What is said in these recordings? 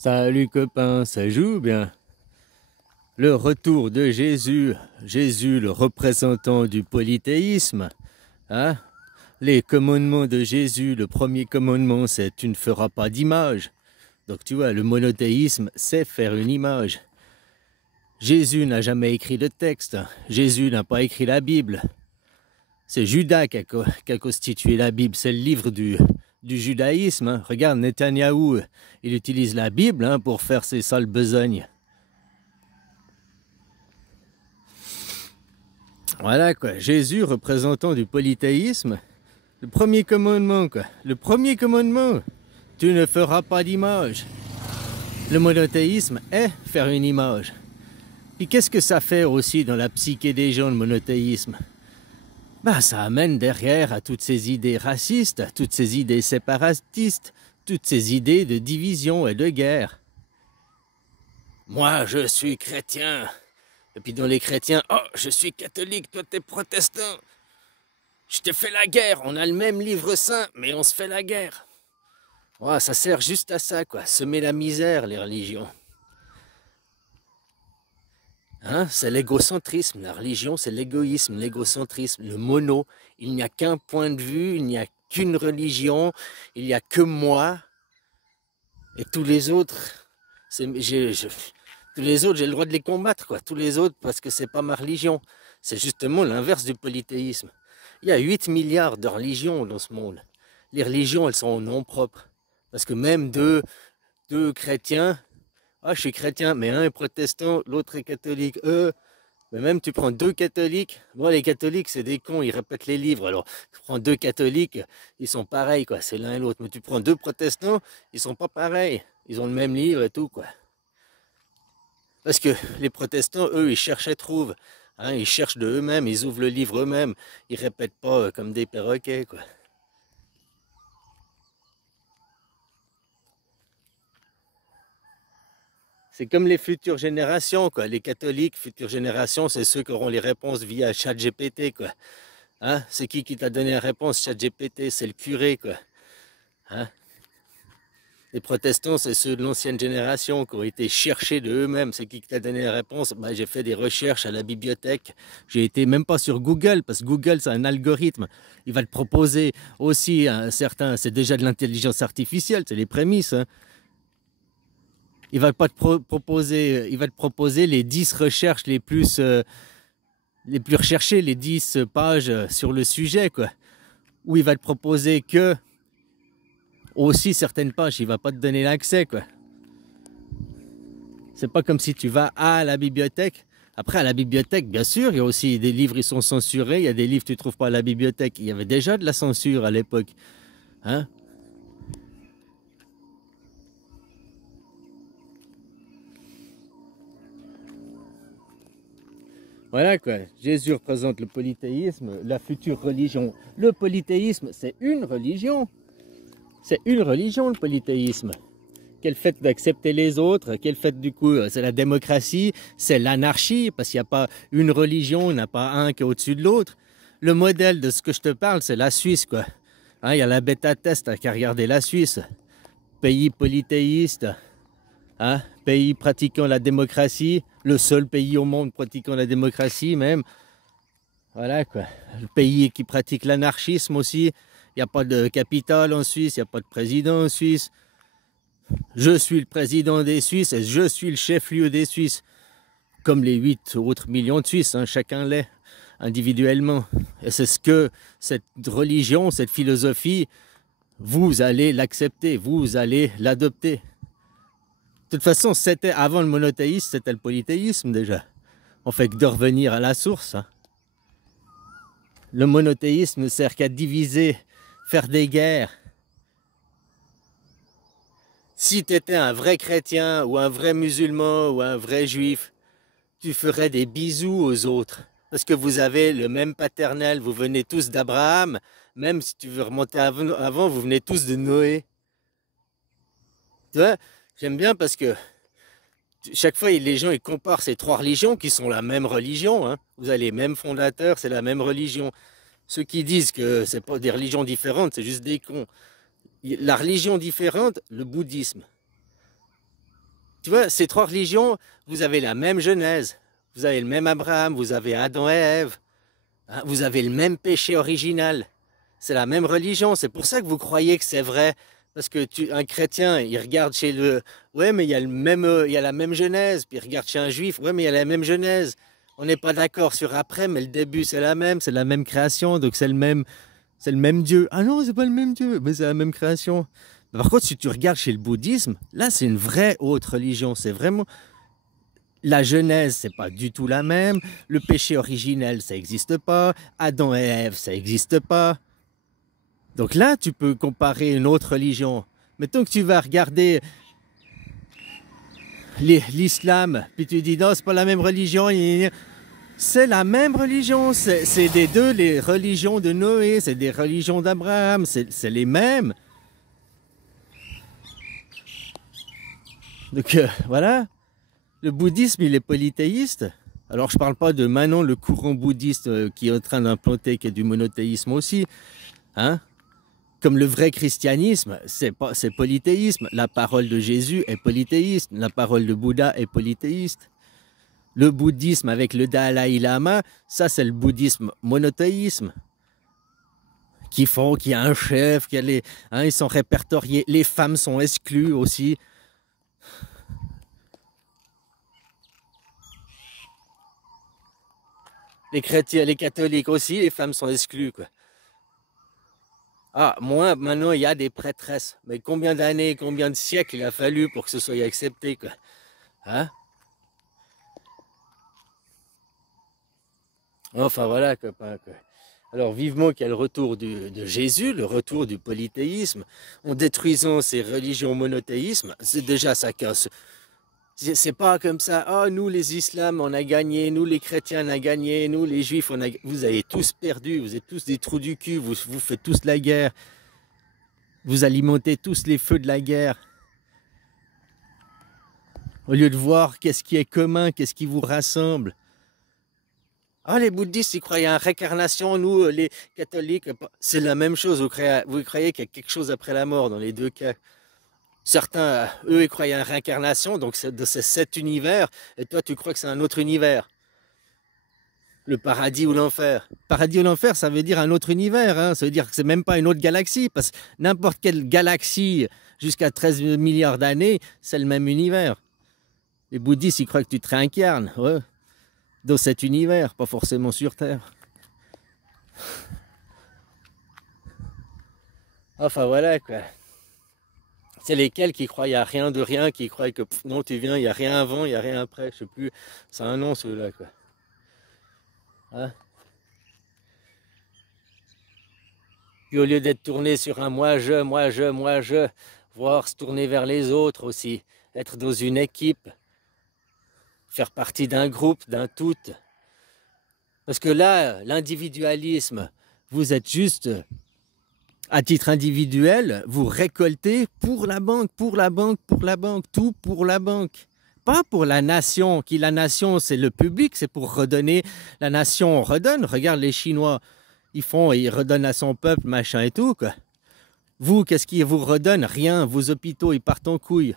Salut copain, ça joue bien. Le retour de Jésus, Jésus le représentant du polythéisme. Hein? Les commandements de Jésus, le premier commandement c'est tu ne feras pas d'image. Donc tu vois, le monothéisme c'est faire une image. Jésus n'a jamais écrit de texte, Jésus n'a pas écrit la Bible. C'est Judas qui a constitué la Bible, c'est le livre du judaïsme. Hein. Regarde, Netanyahou, il utilise la Bible pour faire ses sales besognes. Voilà quoi, Jésus représentant du polythéisme, le premier commandement quoi, le premier commandement, tu ne feras pas d'image. Le monothéisme est faire une image. Puis qu'est-ce que ça fait aussi dans la psyché des gens le monothéisme? Ben, ça amène derrière à toutes ces idées racistes, à toutes ces idées séparatistes, toutes ces idées de division et de guerre. Moi je suis chrétien. Et puis dans les chrétiens, oh, je suis catholique, toi t'es protestant. Je t'ai fait la guerre, on a le même livre saint, mais on se fait la guerre. Ouais, ça sert juste à ça, quoi, semer la misère, les religions. Hein, c'est l'égocentrisme, la religion c'est l'égoïsme, l'égocentrisme, le mono. Il n'y a qu'un point de vue, il n'y a qu'une religion, il n'y a que moi. Et tous les autres, tous les autres, j'ai le droit de les combattre, quoi. Tous les autres, parce que c'est pas ma religion. C'est justement l'inverse du polythéisme. Il y a 8 milliards de religions dans ce monde. Les religions, elles sont en nom propre. Parce que même deux chrétiens, ah, je suis chrétien, mais un est protestant, l'autre est catholique. Mais même tu prends deux catholiques, bon, les catholiques, c'est des cons, ils répètent les livres. Alors, tu prends deux catholiques, ils sont pareils, quoi. C'est l'un et l'autre. Mais tu prends deux protestants, ils sont pas pareils. Ils ont le même livre et tout, quoi. Parce que les protestants, eux, ils cherchent et trouvent. Hein, ils cherchent de eux-mêmes, ils ouvrent le livre eux-mêmes. Ils répètent pas comme des perroquets, quoi. C'est comme les futures générations, quoi. Les catholiques, futures générations, c'est ceux qui auront les réponses via ChatGPT, quoi. Hein? C'est qui t'a donné la réponse? ChatGPT, c'est le curé, quoi. Hein? Les protestants, c'est ceux de l'ancienne génération qui ont été cherchés de eux-mêmes. C'est qui t'a donné la réponse? Ben, j'ai fait des recherches à la bibliothèque. J'ai été même pas sur Google, parce que Google, c'est un algorithme. Il va te proposer aussi un certain... C'est déjà de l'intelligence artificielle, c'est les prémices. Hein. Il va pas te proposer... Il va te proposer les 10 recherches les plus recherchées, les 10 pages sur le sujet, quoi. Où il va te proposer que... aussi certaines pages, il va pas te donner l'accès, quoi. C'est pas comme si tu vas à la bibliothèque. Après, à la bibliothèque, bien sûr, il y a aussi des livres qui sont censurés. Il y a des livres que tu trouves pas à la bibliothèque. Il y avait déjà de la censure à l'époque. Hein? Voilà quoi. Jésus représente le polythéisme, la future religion. Le polythéisme, c'est une religion. C'est une religion, le polythéisme. Quel fait d'accepter les autres, quel fait du coup, c'est la démocratie, c'est l'anarchie, parce qu'il n'y a pas une religion, il n'y en a pas un qui est au-dessus de l'autre. Le modèle de ce que je te parle, c'est la Suisse, quoi. Hein, il y a la bêta-test qui a regardé la Suisse. Pays polythéiste, hein, pays pratiquant la démocratie, le seul pays au monde pratiquant la démocratie même. Voilà quoi. Le pays qui pratique l'anarchisme aussi. Il n'y a pas de capitale en Suisse, il n'y a pas de président en Suisse. Je suis le président des Suisses et je suis le chef-lieu des Suisses. Comme les 8 autres millions de Suisses, hein, chacun l'est individuellement. Et c'est ce que cette religion, cette philosophie, vous allez l'accepter, vous allez l'adopter. De toute façon, c'était avant le monothéisme, c'était le polythéisme déjà. On fait que de revenir à la source. Hein. Le monothéisme ne sert qu'à diviser, faire des guerres. Si tu étais un vrai chrétien ou un vrai musulman ou un vrai juif, tu ferais des bisous aux autres. Parce que vous avez le même paternel, vous venez tous d'Abraham. Même si tu veux remonter avant, vous venez tous de Noé. Tu vois, j'aime bien parce que chaque fois, les gens ils comparent ces trois religions qui sont la même religion. Hein. Vous avez les mêmes fondateurs, c'est la même religion. Ceux qui disent que c'est pas des religions différentes, c'est juste des cons. La religion différente, le bouddhisme. Tu vois, ces trois religions, vous avez la même Genèse. Vous avez le même Abraham, vous avez Adam et Ève. Hein, vous avez le même péché original. C'est la même religion. C'est pour ça que vous croyez que c'est vrai. Parce que un chrétien, il regarde chez le... Ouais, mais il y a il y a la même Genèse. Puis il regarde chez un juif. Ouais, mais il y a la même Genèse. On n'est pas d'accord sur après, mais le début, c'est la même création. Donc c'est le même Dieu. Ah non, c'est pas le même Dieu, mais c'est la même création. Par contre, si tu regardes chez le bouddhisme, là, c'est une vraie autre religion. C'est vraiment... La Genèse, c'est pas du tout la même. Le péché originel, ça n'existe pas. Adam et Ève, ça n'existe pas. Donc là, tu peux comparer une autre religion. Mettons que tu vas regarder l'islam, puis tu dis non, c'est pas la même religion. C'est la même religion. C'est des deux, les religions de Noé, c'est des religions d'Abraham, c'est les mêmes. Donc voilà. Le bouddhisme, il est polythéiste. Alors, je ne parle pas de maintenant le courant bouddhiste qui est en train d'implanter, qui est du monothéisme aussi. Hein? Comme le vrai christianisme, c'est polythéisme. La parole de Jésus est polythéiste. La parole de Bouddha est polythéiste. Le bouddhisme avec le Dalai Lama, ça c'est le bouddhisme monothéisme. Qui font qu'il y a un chef, ils sont répertoriés. Les femmes sont exclues aussi. Les chrétiens, les catholiques aussi, les femmes sont exclues, quoi. Ah, moi, maintenant, il y a des prêtresses. Mais combien d'années, combien de siècles il a fallu pour que ce soit accepté, quoi. Hein? Enfin, voilà, copain, quoi. Alors, vivement qu'il y ait le retour de Jésus, le retour du polythéisme, en détruisant ces religions monothéismes, c'est déjà ça casse. C'est pas comme ça, ah, nous les islams on a gagné, nous les chrétiens on a gagné, nous les juifs on a gagné. Vous avez tous perdu, vous êtes tous des trous du cul, vous faites tous la guerre. Vous alimentez tous les feux de la guerre. Au lieu de voir qu'est-ce qui est commun, qu'est-ce qui vous rassemble. Ah, les bouddhistes, ils croyaient en réincarnation, nous, les catholiques, c'est la même chose, vous croyez qu'il y a quelque chose après la mort dans les deux cas. Certains, eux, ils croyaient en réincarnation, donc c'est cet univers, et toi, tu crois que c'est un autre univers. Le paradis ou l'enfer. Paradis ou l'enfer, ça veut dire un autre univers, hein. Ça veut dire que c'est même pas une autre galaxie, parce que n'importe quelle galaxie, jusqu'à 13 milliards d'années, c'est le même univers. Les bouddhistes, ils croient que tu te réincarnes, ouais, dans cet univers, pas forcément sur Terre. Enfin, voilà, quoi. C'est lesquels qui croient il n'y a rien de rien, qui croient que non, tu viens, il n'y a rien avant, il n'y a rien après, je sais plus. C'est un nom, ceux-là, quoi. Hein? Puis au lieu d'être tourné sur un moi je, voir se tourner vers les autres aussi, être dans une équipe, faire partie d'un groupe, d'un tout. Parce que là, l'individualisme, vous êtes juste à titre individuel, vous récoltez pour la banque, pour la banque, pour la banque, tout pour la banque. Pas pour la nation, qui la nation c'est le public, c'est pour redonner. La nation redonne, regarde les Chinois, ils redonnent à son peuple, machin et tout, quoi. Vous, qu'est-ce qui vous redonne? Rien, vos hôpitaux, ils partent en couille.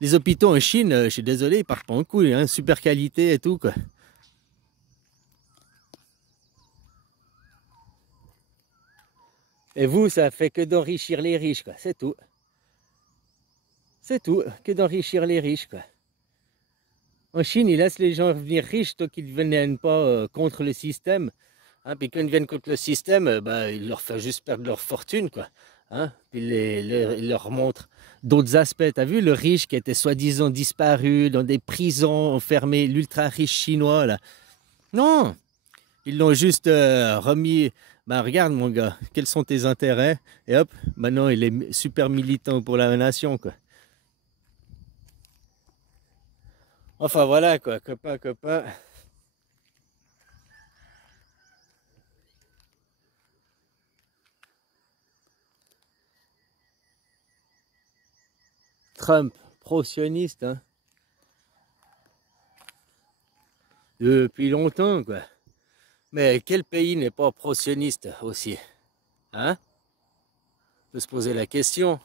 Les hôpitaux en Chine, je suis désolé, ils partent pas en couille, hein, super qualité et tout, quoi. Et vous, ça fait que d'enrichir les riches, quoi, c'est tout. C'est tout, que d'enrichir les riches, quoi. En Chine, ils laissent les gens devenir riches tant qu'ils ne viennent pas contre le système. Hein, puis quand ils viennent contre le système, ils leur font juste perdre leur fortune, quoi. Hein, puis ils leur montrent d'autres aspects. T'as vu le riche qui était soi-disant disparu dans des prisons enfermés, l'ultra riche chinois, là? Non, ils l'ont juste remis. Ben regarde mon gars, quels sont tes intérêts? Et hop, maintenant il est super militant pour la nation, quoi. Enfin voilà, quoi, copain, copain. Trump, pro-sioniste, hein. Depuis longtemps, quoi. Mais quel pays n'est pas pro-sioniste aussi? Hein? On peut se poser la question.